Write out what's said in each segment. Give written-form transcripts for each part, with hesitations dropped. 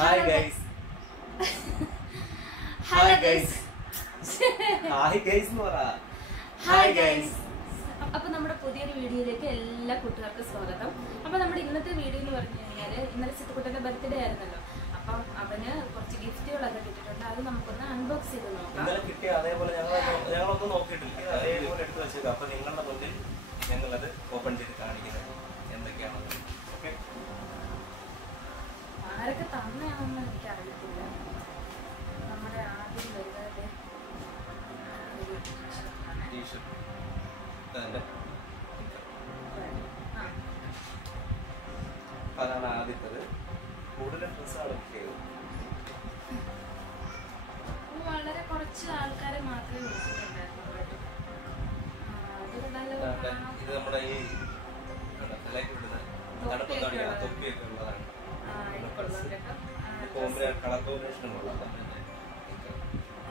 Hi guys. Hi guys. Hi guys എന്ന് പറ. Hi guys. അപ്പോൾ നമ്മുടെ പുതിയൊരു വീഡിയോയിലേക്ക് എല്ലാ കൂട്ടുകാർക്കും സ്വാഗതം. അപ്പോൾ നമ്മുടെ ഇന്നത്തെ വീഡിയോ എന്ന് പറഞ്ഞു കഴിഞ്ഞാൽ ഇന്നലെ സിത്തുക്കുട്ടന്റെ ബർത്ത്ഡേ ആയിരുന്നല്ലോ. അപ്പം അവന് കുറച്ച് ഗിഫ്റ്റുകളൊക്കെ കിട്ടിയിട്ടുണ്ട്. അത് നമുക്കൊന്ന് അൺബോക്സ് ചെയ്ത് നോക്കാം. ഇന്നലെ കിട്ടിയ അതേപോലെ ഞങ്ങളൊന്നും നോക്കിയിട്ടില്ല. അതേപോലെ എടുത്ത് വെച്ചേക്കാം. അപ്പോൾ നിങ്ങളുടെ മുന്നിൽ ഞങ്ങളത് ഓപ്പൺ ചെയ്ത് കാണിക്കുന്നത് എന്തൊക്കെയാണെന്ന്. ഓക്കെ. ആരൊക്കെ തന്നെയാണെന്ന് എനിക്ക് അറിയത്തില്ല. നമ്മുടെ ആദ്യം വരുന്നത് അതാണ് ആദ്യത്തത്. കൂടുതലും ഡ്രസ്സാണ് കിട്ടിയത്. വളരെ കുറച്ച് ആൾക്കാരെ മാത്രമേ വിളിച്ചിട്ടുണ്ടായിരുന്നുള്ളൂ. ഇത് നമ്മുടെ ഈ തലയ്ക്ക് വിടുന്ന തൊപ്പിയൊക്കെ ഉള്ളതാണ്. കളർ കോമ്പിനേഷനും ഉള്ളതാണ്.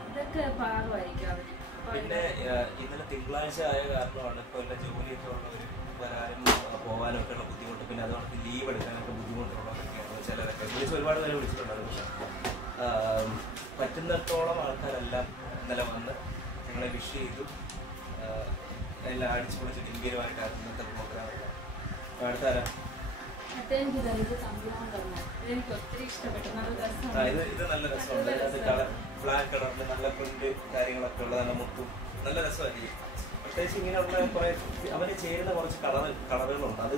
ഇതൊക്കെ പാകമായിരിക്കും അവര്. പിന്നെ ഇന്നലെ തിങ്കളാഴ്ച ആയ കാരണമാണ് ഇപ്പോൾ എല്ലാ ജോലിയൊക്കെ ഉള്ളവർ വരാനും പോകാനും ഒക്കെ ഉള്ള ബുദ്ധിമുട്ട്. പിന്നെ അതുകൊണ്ട് ലീവ് എടുക്കാനൊക്കെ ബുദ്ധിമുട്ടുള്ളവരൊക്കെയാണ് ചിലരൊക്കെ വിളിച്ച് ഒരുപാട് പേരെ വിളിച്ചിട്ടുണ്ടായിരുന്നു. പക്ഷെ പറ്റുന്നിടത്തോളം ആൾക്കാരെല്ലാം ഇന്നലെ വന്ന് ഞങ്ങളെ വിഷ് ചെയ്തു. എല്ലാം അടിച്ചു പൊളിച്ച് ഗംഭീരമായിട്ടായിരുന്നു ഇന്നത്തെ പ്രോഗ്രാമെല്ലാം. അടുത്താരാ? ഇത് നല്ല രസമുണ്ട്. അത് കളർ ബ്ലാക്ക് കളറിൽ നല്ല പ്രിന്റ് കാര്യങ്ങളൊക്കെ ഉള്ളതാണ്. മുത്തും നല്ല രസമായിരിക്കും. പ്രത്യേകിച്ച് ഇങ്ങനെയുള്ള കുറെ അവന് ചേരുന്ന കുറച്ച് കളറുകളുണ്ട്. അത്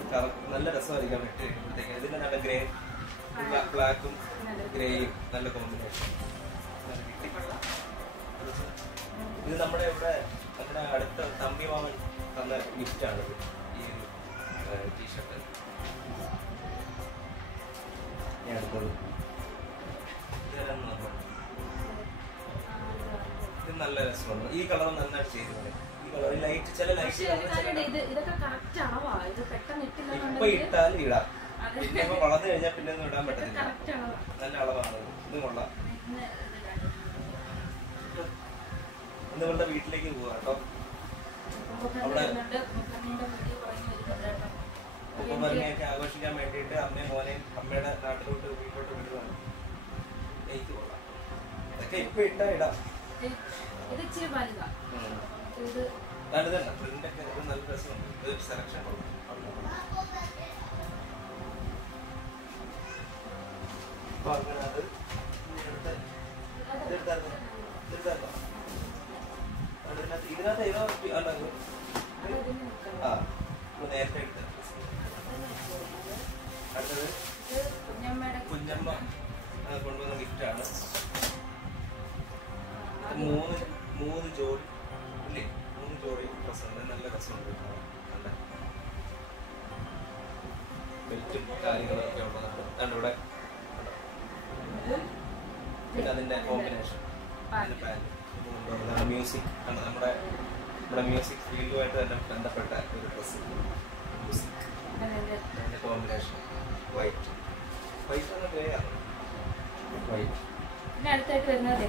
നല്ല രസമായിരിക്കും അവൻ ഇട്ട് കഴിയുമ്പോഴത്തേക്ക്. ഇതിന് നല്ല ഗ്രേ ബ്ലാക്കും ഗ്രേയും നല്ല കോമ്പിനേഷൻ. ഇത് നമ്മുടെ ഇവിടെ നമ്മുടെ അടുത്ത തമ്പി മാമൻ തന്ന ഗിഫ്റ്റാണിത്. ഈ ടീഷർട്ട് ഞാൻ എടുത്തോളൂ. ഇത് നല്ല രസമാണ്. ഈ കളർ നന്നായിട്ട് ചെയ്തു. ഈ കളർ ലൈറ്റ് ചില ലൈറ്റ് ഇപ്പൊ ഇട്ടാലും ഇടാം. പിന്നെ ഇപ്പൊ വളർന്നു കഴിഞ്ഞാൽ പിന്നെ ഒന്നും ഇടാൻ പറ്റത്തില്ല. നല്ല അളവാണ്. ഇത് കൊള്ളാം. ഇന്ന് ഇവളുടെ വീട്ടിലേക്ക് പോവാ കേട്ടോ. അവിടെ ഉപഭരണിയൊക്കെ ആഘോഷിക്കാൻ വേണ്ടിയിട്ട് അമ്മയും മോനെയും അമ്മയുടെ നാട്ടിലോട്ട് വീട്ടിലോട്ട് വിടുവാണ്. എനിക്ക് കൊള്ളാം. ഇതൊക്കെ ഇപ്പൊ ഇട്ടാ ഇടാം. പ്രിന്റൊക്കെ നല്ല രസമുണ്ട്. ഇത് സെലക്ഷൻ ഇതിനകത്ത് ഏതോ നേരത്തെ എടുത്ത അടുത്തത് കുഞ്ഞമ്മ കൊണ്ടുവന്ന ഗിഫ്റ്റാണ്. മൂന്ന് ജോഡി ഇല്ലേ? 3 ജോഡി ഡ്രസ്സുണ്ട്. നല്ല രസമുണ്ട്. നല്ല ബെൽറ്റും കാര്യങ്ങളൊക്കെ ഉള്ളതാണ്. അതുകൊണ്ട് ഇവിടെ പിന്നെ അതിന്റെ കോമ്പിനേഷൻ മ്യൂസിക് ആണ്. നമ്മുടെ മ്യൂസിക് ഫീൽഡുമായിട്ട് തന്നെ ബന്ധപ്പെട്ട ഒരു ഡ്രസ്സ്. മ്യൂസിക് അതിന്റെ കോമ്പിനേഷൻ വൈറ്റ് ആണ്. ഗ്രേ ആണ്. വൈറ്റ്. അടുത്തായിട്ട് വരുന്നത്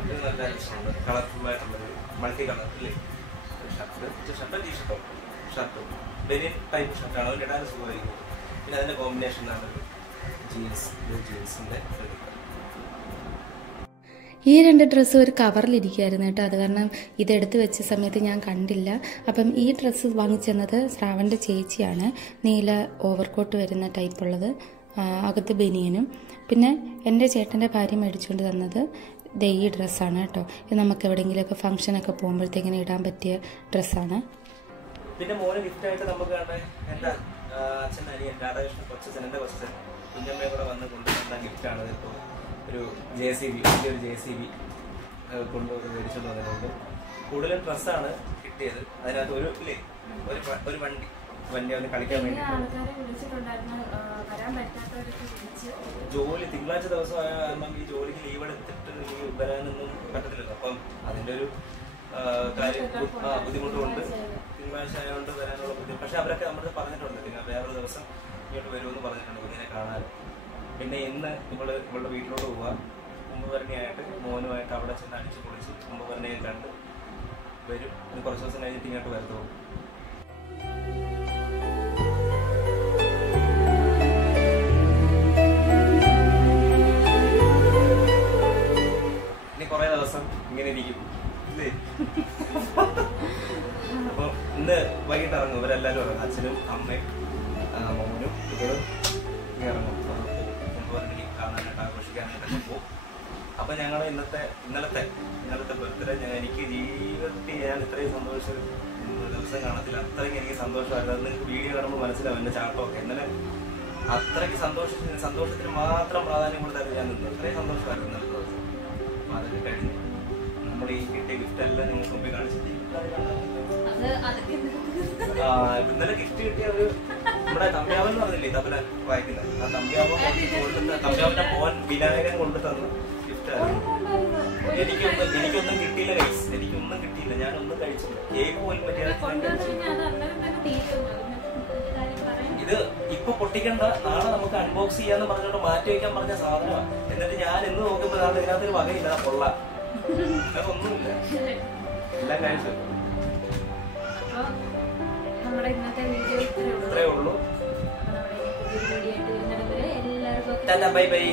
ഇത് നല്ല രസമുണ്ട്. കളർഫുൾ ആയിട്ടുള്ളൊരു മൾട്ടി കളർ ഇല്ലേ? ഷർട്ടും ടീഷർട്ടോ ഷർട്ടും ഡെനിം ടൈപ്പ് ഷർട്ടാണ്. അത് ഇടാൻ സുഖമായിരിക്കും. പിന്നെ അതിന്റെ കോമ്പിനേഷനാണ് ജീൻസിന്റെ. ഈ 2 ഡ്രസ്സും ഒരു കവറിലിരിക്കുകയായിരുന്നു കേട്ടോ. അത് കാരണം ഇതെടുത്ത് വെച്ച സമയത്ത് ഞാൻ കണ്ടില്ല. അപ്പം ഈ ഡ്രസ്സ് വാങ്ങിച്ചെന്നത് ശ്രാവണിൻ്റെ ചേച്ചിയാണ്. നീല ഓവർകോട്ട് വരുന്ന ടൈപ്പുള്ളത്, അകത്ത് ബനിയനും. പിന്നെ എൻ്റെ ചേട്ടൻ്റെ ഭാര്യ മേടിച്ചുകൊണ്ട് തന്നത് ഈ ഡ്രസ്സാണ് കേട്ടോ. ഇത് നമുക്ക് എവിടെയെങ്കിലുമൊക്കെ ഫംഗ്ഷനൊക്കെ പോകുമ്പോഴത്തേക്കിന് ഇടാൻ പറ്റിയ ഡ്രസ്സാണ്. പിന്നെ മോന് ഗിഫ്റ്റായിട്ട് നമുക്ക് എൻ്റെ അച്ഛൻ അനിയൻ രാധാകൃഷ്ണൻ കൊച്ചച്ഛൻ, എൻ്റെ കൊച്ചച്ഛൻ കുഞ്ഞമ്മയെ കൂടെ വന്ന് കൊണ്ടുവന്ന ഗിഫ്റ്റാണ്. ഇപ്പോൾ ഒരു JCB വലിയൊരു JCB കൊണ്ടുവന്ന് മേടിച്ചുകൊണ്ട് വന്നിട്ടുണ്ട്. കൂടുതലും ഡ്രസ്സാണ് കിട്ടിയത്. അതിനകത്ത് ഒരു വണ്ടി അവന് കളിക്കാൻ വേണ്ടി ജോലി തിങ്കളാഴ്ച ദിവസമായ കാരണം ഈ ജോലിക്ക് ലീവ് എടുത്തിട്ട് വരാനൊന്നും പറ്റത്തില്ലല്ലോ. അപ്പം അതിൻ്റെ ഒരു ബുദ്ധിമുട്ടുണ്ട്. തിങ്കളാഴ്ച ആയതുകൊണ്ട് വരാനുള്ള ബുദ്ധിമുട്ട്. പക്ഷെ അവരൊക്കെ നമ്മുടെ പറഞ്ഞിട്ടുണ്ട് വേറൊരു ദിവസം ഇങ്ങോട്ട് വരുമെന്ന് പറഞ്ഞിട്ടുണ്ട് കുഞ്ഞിനെ കാണാൻ. പിന്നെ ഇന്ന് ഇവളുടെ വീട്ടിലോട്ട് പോവാം. കുംഭഭരണിയായിട്ട് മോനുമായിട്ട് അവിടെ ചെന്ന് അടിച്ച് പൊളിച്ച് കുംഭഭരണിയെ കണ്ട് വരും. കുറച്ച് ദിവസം കഴിഞ്ഞിട്ട് ഇങ്ങോട്ട് വരത്തുള്ളൂ. ആഘോഷിക്കാനായിട്ടൊക്കെ പോകും. അപ്പൊ ഞങ്ങളുടെ ഇന്നലത്തെ ബർത്ത്ഡേ എനിക്ക് ജീവിതത്തിൽ ഞാൻ ഇത്രയും സന്തോഷം ദിവസം കാണത്തില്ല. അത്രയ്ക്ക് എനിക്ക് സന്തോഷമായിരുന്നു. അത് നിങ്ങൾക്ക് വീഡിയോ കാണുമ്പോൾ മനസ്സിലാവും എന്റെ ചാട്ടമൊക്കെ. ഇന്നലെ അത്രയ്ക്ക് സന്തോഷത്തിന് മാത്രം പ്രാധാന്യം കൊടുത്തായിരുന്നു ഞാൻ നിന്നത്. അത്രയും സന്തോഷമായിരുന്നു ഇന്നലെ ദിവസം. അപ്പൊ അതൊക്കെ കഴിഞ്ഞ് നമ്മുടെ ഈ കിട്ടിയ ഗിഫ്റ്റ് എല്ലാം നിങ്ങൾക്ക് മുമ്പിൽ കാണിച്ചിട്ട് ഇന്നലെ ഗിഫ്റ്റ് കിട്ടിയ ഒരു നമ്മുടെ തമ്പ്യാവൻ എന്ന് പറഞ്ഞില്ലേ തബല വായിക്കുന്നത്, ആ തമ്പ്യാവന്റെ മോൻ വിനായകൻ കൊണ്ടു തന്ന ഗിഫ്റ്റ് ആയിരുന്നു. എനിക്കൊന്നും കിട്ടിയില്ല ഗൈസ്, എനിക്കൊന്നും കിട്ടിയില്ല. ഞാനൊന്നും കഴിച്ചില്ല. കേക്ക് പോലും പറ്റിയ ഇത് ഇപ്പൊ പൊട്ടിക്കണ്ട, നാളെ നമുക്ക് അൺബോക്സ് ചെയ്യാന്ന് പറഞ്ഞോണ്ട് മാറ്റി വയ്ക്കാൻ പറഞ്ഞ സാധനമാണ്. എന്നിട്ട് ഞാൻ എന്ന് നോക്കുമ്പോൾ ഇതിനകത്തൊരു വകയില്ല, കൊള്ള അതൊന്നുമില്ല, എല്ലാം കഴിച്ചു. നമ്മുടെ ഇന്നത്തെ വീഡിയോ ഇത്രയേ ഉള്ളൂ. എല്ലാവർക്കും ടാറ്റാ ബൈ ബൈ.